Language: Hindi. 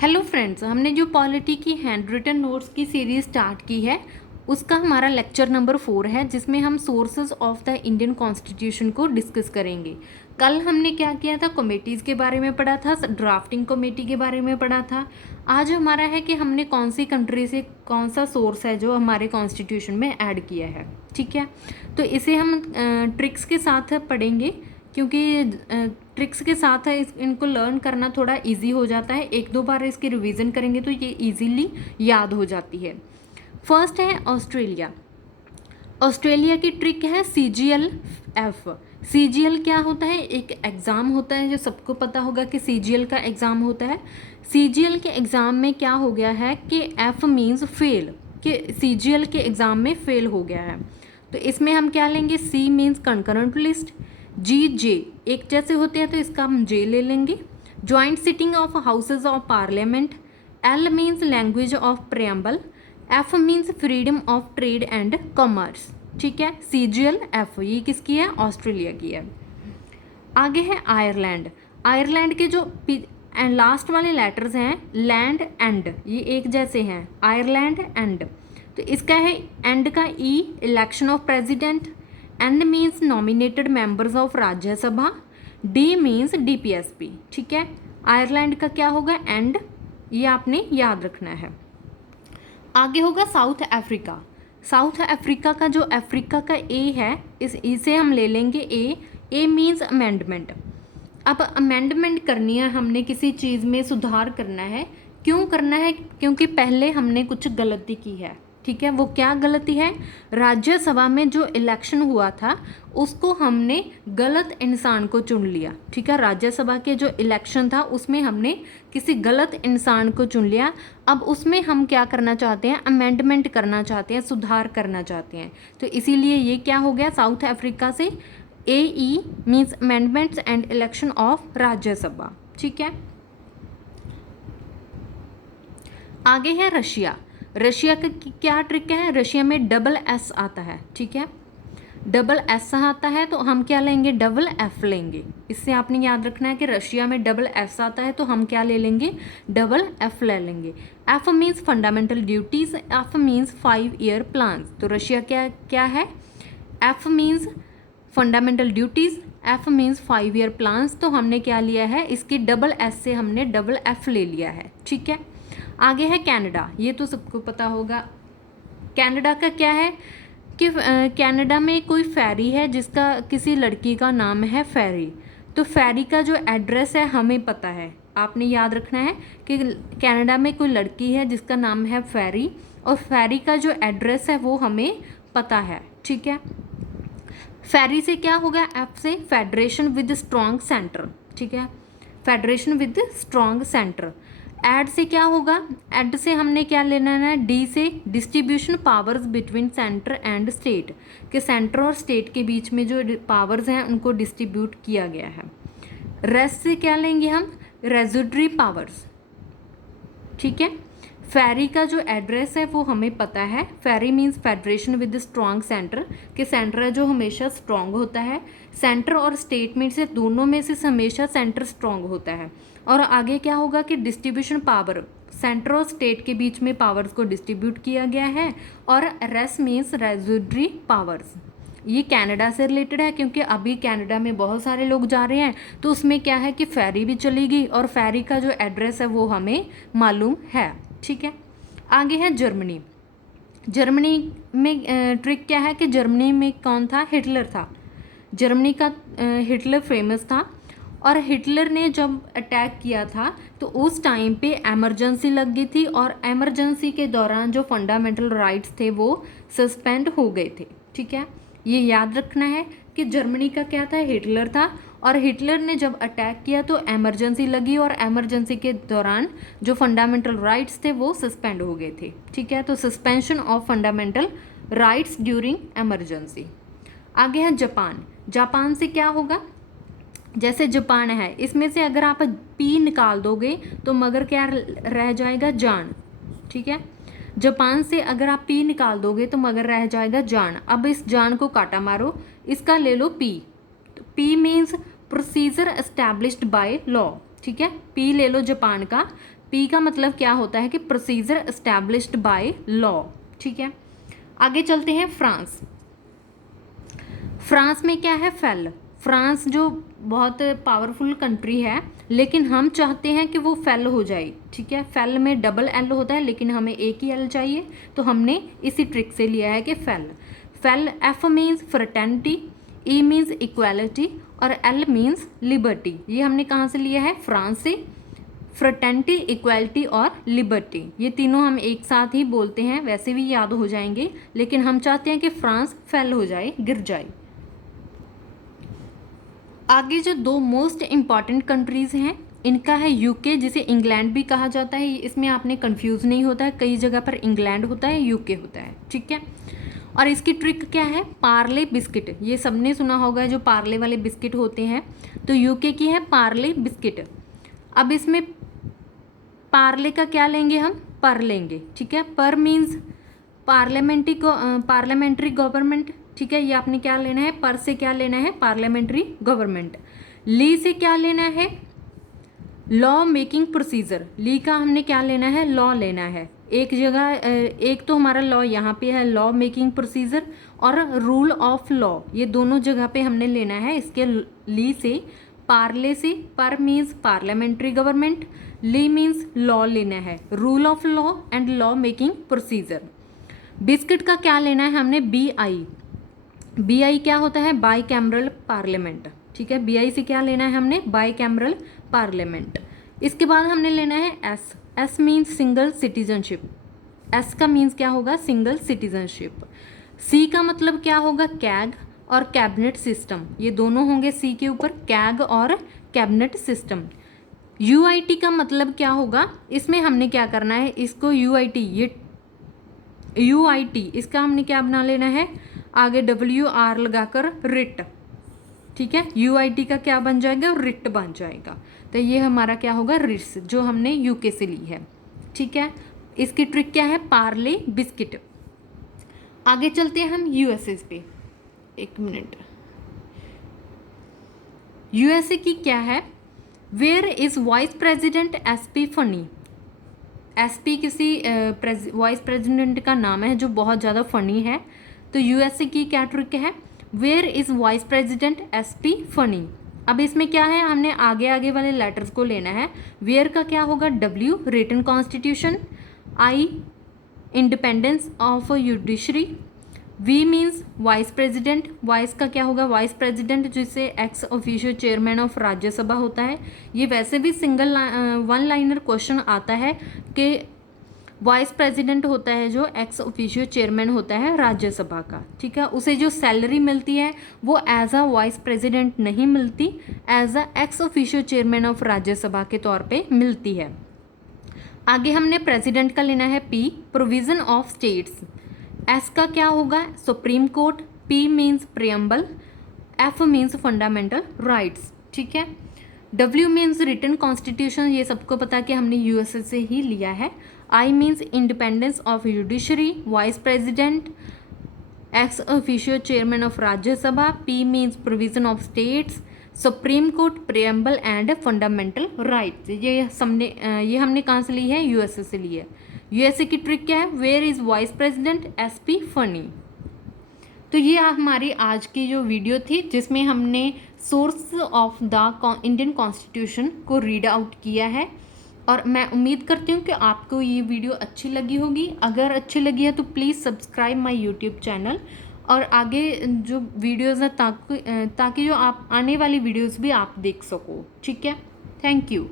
हेलो फ्रेंड्स, हमने जो पॉलिटी की हैंड रिटन नोट्स की सीरीज स्टार्ट की है उसका हमारा लेक्चर नंबर 4 है, जिसमें हम sources of the Indian constitution को डिस्कस करेंगे। कल हमने क्या किया था, कमेटीज़ के बारे में पढ़ा था, ड्राफ्टिंग कमेटी के बारे में पढ़ा था। आज हमारा है कि हमने कौन सी कंट्री से कौन सा सोर्स है जो हमारे कॉन्स्टिट्यूशन में ऐड किया है। ठीक है, तो इसे हम ट्रिक्स के साथ पढ़ेंगे, क्योंकि ट्रिक्स के साथ है इनको लर्न करना थोड़ा इजी हो जाता है। एक दो बार इसकी रिवीजन करेंगे तो ये इजीली याद हो जाती है। फर्स्ट है ऑस्ट्रेलिया। ऑस्ट्रेलिया की ट्रिक है CGL-F। CGL क्या होता है? एक एग्ज़ाम होता है, जो सबको पता होगा कि CGL का एग्ज़ाम होता है। CGL के एग्ज़ाम में क्या हो गया है कि F मीन्स फेल, कि CGL के एग्ज़ाम में फेल हो गया है। तो इसमें हम क्या लेंगे? C means concurrent list, J एक जैसे होते हैं तो इसका हम J ले लेंगे। Joint sitting of houses of parliament. L means language of preamble. F means freedom of trade and commerce. ठीक है, CGL-F ये किसकी है? ऑस्ट्रेलिया की है। आगे है आयरलैंड। आयरलैंड के जो लास्ट वाले लेटर्स हैं, लैंड एंड, ये एक जैसे हैं, आयरलैंड एंड। तो इसका है एंड का E election of president, N means nominated members of Rajya Sabha, D means DPSP। ठीक है, आयरलैंड का क्या होगा? एंड, ये आपने याद रखना है। आगे होगा साउथ अफ्रीका। साउथ अफ्रीका का जो अफ्रीका का ए है, इसे हम ले लेंगे ए मीन्स अमेंडमेंट। अब अमेंडमेंट करनी है, हमने किसी चीज़ में सुधार करना है। क्यों करना है? क्योंकि पहले हमने कुछ गलती की है। ठीक है, वो क्या गलती है? राज्यसभा में जो इलेक्शन हुआ था उसको हमने गलत इंसान को चुन लिया। ठीक है, राज्यसभा के जो इलेक्शन था उसमें हमने किसी गलत इंसान को चुन लिया। अब उसमें हम क्या करना चाहते हैं? अमेंडमेंट करना चाहते हैं, सुधार करना चाहते हैं। तो इसीलिए ये क्या हो गया? साउथ अफ्रीका से AE means amendments and election of Rajya Sabha. ठीक है, आगे है रशिया। रशिया का क्या ट्रिक है? रशिया में डबल S आता है। ठीक है, डबल S आता है तो हम क्या लेंगे? डबल F लेंगे। इससे आपने याद रखना है कि रशिया में डबल S आता है तो हम क्या ले लेंगे? डबल F ले लेंगे। F means fundamental duties, F means 5 year plan. तो रशिया क्या क्या है? F means fundamental duties, F means 5 year plans. तो हमने क्या लिया है? इसकी डबल S से हमने डबल F ले लिया है। ठीक है, आगे है कनाडा। ये तो सबको पता होगा। कनाडा का क्या है कि कनाडा में कोई फेरी है जिसका किसी लड़की का नाम है फेरी। तो फेरी का जो एड्रेस है हमें पता है। आपने याद रखना है कि कनाडा में कोई लड़की है जिसका नाम है फेरी, और फेरी का जो एड्रेस है वो हमें पता है। ठीक है, फेरी से क्या होगा? F से फेडरेशन विद स्ट्रॉन्ग सेंटर। ठीक है, फेडरेशन विद स्ट्रॉन्ग सेंटर। एड से क्या होगा? एड से हमने क्या लेना है? D से distribution powers between centre and state, कि सेंटर और स्टेट के बीच में जो पावर्स हैं उनको डिस्ट्रीब्यूट किया गया है। रेस्ट से क्या लेंगे हम? रेजुडरी पावर्स। ठीक है, फेरी का जो एड्रेस है वो हमें पता है। फेरी means federation with strong centre, कि सेंटर है जो हमेशा स्ट्रॉन्ग होता है। सेंटर और स्टेट में से दोनों में से हमेशा सेंटर स्ट्रॉन्ग होता है। और आगे क्या होगा कि डिस्ट्रीब्यूशन पावर, सेंटर और स्टेट के बीच में पावर्स को डिस्ट्रीब्यूट किया गया है। और रेस्ट मीन्स रेजुडरी पावर्स। ये कनाडा से रिलेटेड है, क्योंकि अभी कनाडा में बहुत सारे लोग जा रहे हैं, तो उसमें क्या है कि फेरी भी चलेगी और फेरी का जो एड्रेस है वो हमें मालूम है। ठीक है, आगे है जर्मनी। जर्मनी में ट्रिक क्या है कि जर्मनी में कौन था? हिटलर था। जर्मनी का हिटलर फेमस था, और हिटलर ने जब अटैक किया था तो उस टाइम पे एमरजेंसी लग गई थी, और एमरजेंसी के दौरान जो फंडामेंटल राइट्स थे वो सस्पेंड हो गए थे। ठीक है, ये याद रखना है कि जर्मनी का क्या था? हिटलर था, और हिटलर ने जब अटैक किया तो एमरजेंसी लगी, और एमरजेंसी के दौरान जो फंडामेंटल राइट्स थे वो सस्पेंड हो गए थे। ठीक है, तो suspension of fundamental rights during emergency. आगे है जापान। जापान से क्या होगा? जैसे जापान है, इसमें से अगर आप P निकाल दोगे तो मगर क्या रह जाएगा? जान। ठीक है, जापान से अगर आप P निकाल दोगे तो मगर रह जाएगा जान। अब इस जान को काटा मारो, इसका ले लो P। तो P means procedure established by law. ठीक है, P ले लो जापान का। पी का मतलब क्या होता है कि प्रोसीजर एस्टैब्लिश्ड बाय लॉ, ठीक है। आगे चलते हैं फ्रांस। फ्रांस में क्या है, फेल। फ्रांस जो बहुत पावरफुल कंट्री है, लेकिन हम चाहते हैं कि वो फेल हो जाए, ठीक है। फेल में डबल एल होता है, लेकिन हमें एक ही एल चाहिए, तो हमने इसी ट्रिक से लिया है कि fail. Fail, F means fraternity, E means equality और एल मीन्स लिबर्टी। ये हमने कहाँ से लिया है, फ्रांस से। फ्रेटर्निटी, इक्वालिटी और लिबर्टी, ये तीनों हम एक साथ ही बोलते हैं, वैसे भी याद हो जाएंगे, लेकिन हम चाहते हैं कि फ्रांस फेल हो जाए, गिर जाए। आगे जो दो मोस्ट इम्पॉर्टेंट कंट्रीज़ हैं, इनका है यूके, जिसे इंग्लैंड भी कहा जाता है। इसमें आपने कंफ्यूज नहीं होता है, कई जगह पर इंग्लैंड होता है, यूके होता है, ठीक है। और इसकी ट्रिक क्या है, पार्ले बिस्किट। ये सबने सुना होगा जो पार्ले वाले बिस्किट होते हैं, तो यूके की है पार्ले बिस्किट। अब इसमें पार्ले का क्या लेंगे हम, पर लेंगे, ठीक है। पर मीन्स पार्लियामेंट्री गवर्नमेंट, ठीक है। ये आपने क्या लेना है, पर से क्या लेना है, पार्लियामेंट्री गवर्नमेंट। ली से क्या लेना है, लॉ मेकिंग प्रोसीजर। ली का हमने क्या लेना है, लॉ लेना है। एक जगह एक तो हमारा लॉ यहाँ पे है, लॉ मेकिंग प्रोसीजर, और रूल ऑफ लॉ, ये दोनों जगह पे हमने लेना है इसके ली से। पार्ले से, पर मीन्स पार्लियामेंट्री गवर्नमेंट, ली मीन्स लॉ लेना है, rule of law and law making procedure. Biscuit का क्या लेना है हमने, बी आई। बी आई क्या होता है, बाई कैमरल पार्लियामेंट, ठीक है। बी आई से क्या लेना है हमने, बाई कैमरल पार्लियामेंट। इसके बाद हमने लेना है S. S means single citizenship. S का मीन्स क्या होगा, सिंगल सिटीजनशिप। सी का मतलब क्या होगा, कैग और कैबिनेट सिस्टम, ये दोनों होंगे सी के ऊपर, कैग और cabinet system. You I T का मतलब क्या होगा, इसमें हमने क्या करना है, इसको यू आई टी, ये यू आई टी, इसका हमने क्या बना लेना है, आगे डब्ल्यू आर लगाकर रिट, ठीक है। यू आई टी का क्या बन जाएगा, रिट बन जाएगा। तो ये हमारा क्या होगा, रिट्स, जो हमने यूके से ली है, ठीक है। इसकी ट्रिक क्या है, पार्ले बिस्किट। आगे चलते हैं हम यूएसए पे, एक मिनट। यूएसए की क्या है, where is vice president SP funny. SP किसी वाइस प्रेसिडेंट का नाम है जो बहुत ज़्यादा फनी है। तो यूएसए की क्या ट्रिक है, where is vice president SP funny. अब इसमें क्या है, हमने आगे आगे वाले लेटर्स को लेना है। वेयर का क्या होगा, W written constitution, I independence of judiciary, V means vice president. Vice का क्या होगा, वाइस प्रेसिडेंट, जिसे ex officio chairman of Rajya Sabha होता है। ये वैसे भी सिंगल वन लाइनर क्वेश्चन आता है कि वाइस प्रेसिडेंट होता है जो एक्स ऑफिशियो चेयरमैन होता है राज्यसभा का, ठीक है। उसे जो सैलरी मिलती है वो एज अ वाइस प्रेसिडेंट नहीं मिलती, as a ex officio chairman of Rajya Sabha के तौर पे मिलती है। आगे हमने प्रेसिडेंट का लेना है P, provision of states. S का क्या होगा, supreme court. P means preamble, F means fundamental rights, ठीक है। डब्ल्यू मीन्स रिटन कॉन्स्टिट्यूशन, ये सबको पता कि हमने यूएसए से ही लिया है। I means independence of judiciary, vice president, x officio chairman of Rajya Sabha. P means provision of states, supreme court, preamble and fundamental rights. ये हमने कहाँ से ली है, यूएसए से ली है। यूएसए की ट्रिक क्या है, where is vice president SP funny. तो ये हमारी आज की जो वीडियो थी, जिसमें हमने source of the Indian constitution को रीड आउट किया है। और मैं उम्मीद करती हूँ कि आपको ये वीडियो अच्छी लगी होगी। अगर अच्छी लगी है तो please subscribe my YouTube channel, और आगे जो वीडियोज़ हैं ताकि जो आप आने वाली वीडियोज़ भी आप देख सको, ठीक है। Thank you.